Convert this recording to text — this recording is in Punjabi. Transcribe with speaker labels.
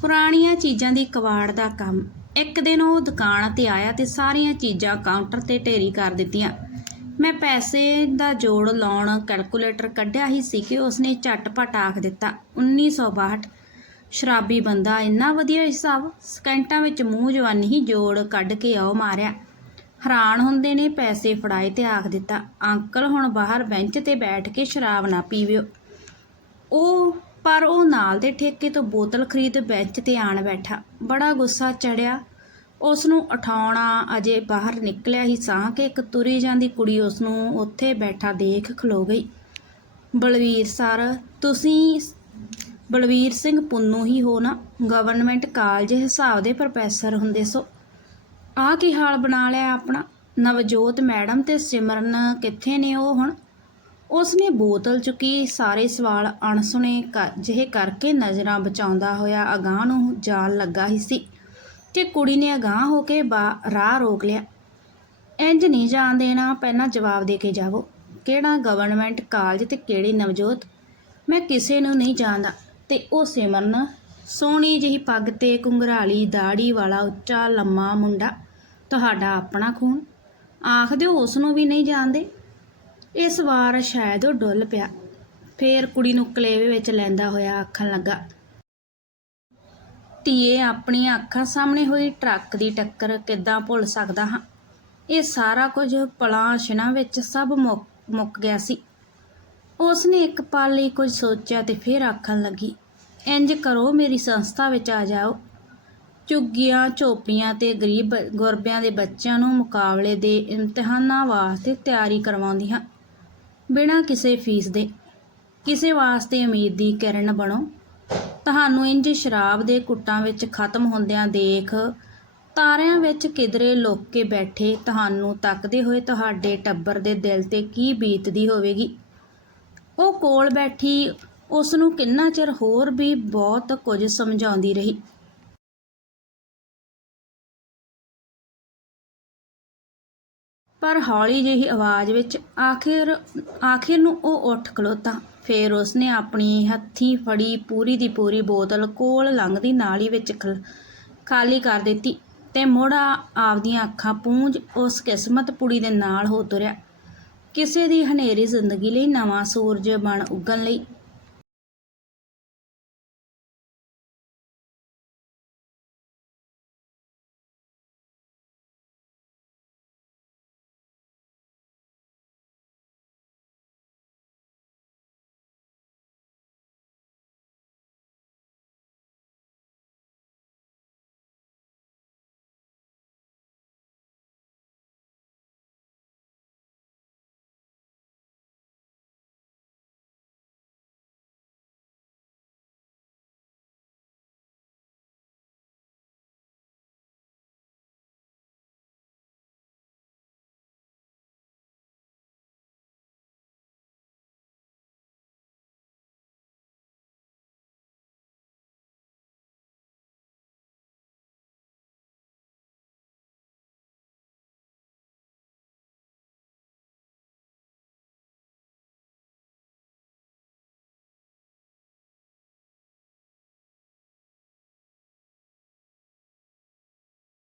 Speaker 1: ਪੁਰਾਣੀਆਂ ਚੀਜ਼ਾਂ ਦੀ ਕਵਾੜ ਦਾ ਕੰਮ। ਇੱਕ ਦਿਨ ਉਹ ਦੁਕਾਨ ਤੇ ਆਇਆ ਤੇ ਸਾਰੀਆਂ ਚੀਜ਼ਾਂ ਕਾਊਂਟਰ ਤੇ ਢੇਰੀ ਕਰ ਦਿੱਤੀਆਂ। ਮੈਂ ਪੈਸੇ ਦਾ ਜੋੜ ਲਾਉਣ ਕੈਲਕੂਲੇਟਰ ਕੱਢਿਆ ਹੀ ਸੀ ਕਿ ਉਸਨੇ ਝਟਪਟ ਆਖ ਦਿੱਤਾ 1962 ਸ਼ਰਾਬੀ ਬੰਦਾ ਇੰਨਾ ਵਧੀਆ ਹਿਸਾਬ ਸਕਿੰਟਾਂ ਵਿੱਚ ਮੂੰਹ ਜਵਾਨੀ ਹੀ ਜੋੜ ਕੱਢ ਕੇ ਆਓ ਮਾਰਿਆ। ਹੈਰਾਨ ਹੁੰਦੇ ਨੇ ਪੈਸੇ ਫੜਾਏ ਤੇ ਆਖ ਦਿੱਤਾ, ਅੰਕਲ ਹੁਣ ਬਾਹਰ ਬੈਂਚ ਤੇ ਬੈਠ ਕੇ ਸ਼ਰਾਬ ਨਾ ਪੀਵਿਓ। ਉਹ ਪਰ ਉਹ ਨਾਲ ਦੇ ਠੇਕੇ ਤੋਂ ਬੋਤਲ ਖਰੀਦ ਬੈਂਚ ਤੇ ਆਣ ਬੈਠਾ। ਬੜਾ ਗੁੱਸਾ ਚੜਿਆ। ਉਸ ਨੂੰ ਉਠਾਉਣਾ ਅਜੇ ਬਾਹਰ ਨਿਕਲਿਆ ਹੀ ਸਾਹ ਕਿ ਇੱਕ ਤੁਰੀ ਜਾਂਦੀ ਕੁੜੀ ਉਸ ਨੂੰ ਉੱਥੇ ਬੈਠਾ ਦੇਖ ਖਲੋ ਗਈ। ਬਲਵੀਰ ਸਰ, ਤੁਸੀਂ ਬਲਵੀਰ ਸਿੰਘ ਪੁੰਨੂ ਹੀ ਹੋ ਨਾ? ਗਵਰਨਮੈਂਟ ਕਾਲਜ ਹਿਸਾਬ ਦੇ ਪ੍ਰੋਫੈਸਰ ਹੁੰਦੇ ਸੋ। ਆਹ ਕੀ ਹਾਲ ਬਣਾ ਲਿਆ ਆਪਣਾ? ਨਵਜੋਤ ਮੈਡਮ ਤੇ ਸਿਮਰਨ ਕਿੱਥੇ ਨੇ ਉਹ ਹੁਣ? ਉਸ ਨੇ ਬੋਤਲ ਚੁੱਕੀ ਸਾਰੇ ਸਵਾਲ ਅਣਸੁਣੇ ਕ- ਜਿਹੇ ਕਰਕੇ ਨਜ਼ਰਾਂ ਬਚਾਉਂਦਾ ਹੋਇਆ ਅਗਾਂਹ ਨੂੰ ਜਾਣ ਲੱਗਾ ਹੀ ਸੀ ਕਿ ਕੁੜੀ ਨੇ ਅਗਾਂਹ ਹੋ ਕੇ ਬਾ- ਰਾਹ ਰੋਕ ਲਿਆ। ਇੰਜ ਨਹੀਂ ਜਾਣ ਦੇਣਾ, ਪਹਿਲਾਂ ਜਵਾਬ ਦੇ ਕੇ ਜਾਵੋ। ਕਿਹੜਾ ਗਵਰਨਮੈਂਟ ਕਾਲਜ ਤੇ ਕਿਹੜੀ ਨਵਜੋਤ? ਮੈਂ ਕਿਸੇ ਨੂੰ ਨਹੀਂ ਜਾਣਦਾ। ਤੇ ਉਹ ਸਿਮਰਨ, ਸੋਹਣੀ ਜਿਹੀ ਪੱਗ ਤੇ ਕੁੰਗਰਾਲੀ ਦਾੜੀ ਵਾਲਾ ਉੱਚਾ ਲੰਮਾ ਮੁੰਡਾ, ਤੁਹਾਡਾ ਆਪਣਾ ਖੂਨ? ਆਖ ਦਿਓ ਉਸ ਨੂੰ ਵੀ ਨਹੀਂ ਜਾਣਦੇ? ਇਸ ਵਾਰ ਸ਼ਾਇਦ ਉਹ ਡੁੱਲ ਪਿਆ। ਫੇਰ ਕੁੜੀ ਨੂੰ ਕਲੇਵੇ ਵਿੱਚ ਲੈਂਦਾ ਹੋਇਆ ਆਖਣ ਲੱਗਾ। ਧੀਏ, ਆਪਣੀਆਂ ਅੱਖਾਂ ਸਾਹਮਣੇ ਹੋਈ ਟਰੱਕ ਦੀ ਟੱਕਰ ਕਿੱਦਾਂ ਭੁੱਲ ਸਕਦਾ ਹਾਂ? ਇਹ ਸਾਰਾ ਕੁਝ ਪਲਾਂ ਛਿਨਾਂ ਵਿੱਚ ਸਭ ਮੁੱਕ ਮੁੱਕ ਗਿਆ ਸੀ। ਉਸ ਨੇ ਇੱਕ ਪਲ ਲਈ ਕੁਝ ਸੋਚਿਆ ਤੇ ਫਿਰ ਆਖਣ ਲੱਗੀ, ਇੰਜ ਕਰੋ, ਮੇਰੀ ਸੰਸਥਾ ਵਿੱਚ ਆ ਜਾਓ। ਝੁੱਗੀਆਂ ਝੋਪੜੀਆਂ ਤੇ ਗਰੀਬ ਗੁਰਬਿਆਂ ਦੇ ਬੱਚਿਆਂ ਨੂੰ ਮੁਕਾਬਲੇ ਦੇ ਇਮਤਿਹਾਨਾਂ ਵਾਸਤੇ ਤਿਆਰੀ ਕਰਵਾਉਂਦੀ ਹਾਂ। ਬਿਨਾਂ ਕਿਸੇ ਫੀਸ ਦੇ। ਕਿਸੇ ਵਾਸਤੇ ਉਮੀਦ ਦੀ ਕਿਰਨ ਬਣੋ। ਤੁਹਾਨੂੰ ਇੰਜ ਸ਼ਰਾਬ ਦੇ ਕੁੱਟਾਂ ਵਿੱਚ ਖਤਮ ਹੁੰਦਿਆਂ ਦੇਖ, ਤਾਰਿਆਂ ਵਿੱਚ ਕਿਧਰੇ ਲੁੱਕ ਕੇ ਬੈਠੇ ਤੁਹਾਨੂੰ ਤੱਕਦੇ ਹੋਏ ਤੁਹਾਡੇ ਟੱਬਰ ਦੇ ਦਿਲ ਤੇ ਕੀ ਬੀਤਦੀ ਹੋਵੇਗੀ? ਉਹ ਕੋਲ ਬੈਠੀ ਉਸ ਨੂੰ ਕਿੰਨਾ ਚਿਰ ਹੋਰ ਵੀ ਬਹੁਤ ਕੁਝ ਸਮਝਾਉਂਦੀ ਰਹੀ। ਪਰ ਹੌਲੀ ਜਿਹੀ ਆਵਾਜ਼ ਵਿੱਚ ਆਖਿਰ ਆਖਿਰ ਨੂੰ ਉਹ ਉੱਠ ਖਲੋਤਾ। ਫਿਰ ਉਸਨੇ ਆਪਣੀ ਹੱਥੀ ਫੜੀ ਪੂਰੀ ਦੀ ਪੂਰੀ ਬੋਤਲ ਕੋਲ ਲੰਘਦੀ ਨਾਲੀ ਵਿੱਚ ਖਲ- ਖਾਲੀ ਕਰ ਦਿੱਤੀ ਤੇ ਮੋੜਾ ਆਪਦੀਆਂ ਅੱਖਾਂ ਪੂੰਝ ਉਸ ਕਿਸਮਤ ਪੁੜੀ ਦੇ ਨਾਲ ਹੋ ਤੁਰਿਆ। ਕਿਸੇ ਦੀ ਹਨੇਰੀ ਜ਼ਿੰਦਗੀ ਲਈ ਨਵਾਂ ਸੂਰਜ ਬਣ ਉੱਗਣ ਲਈ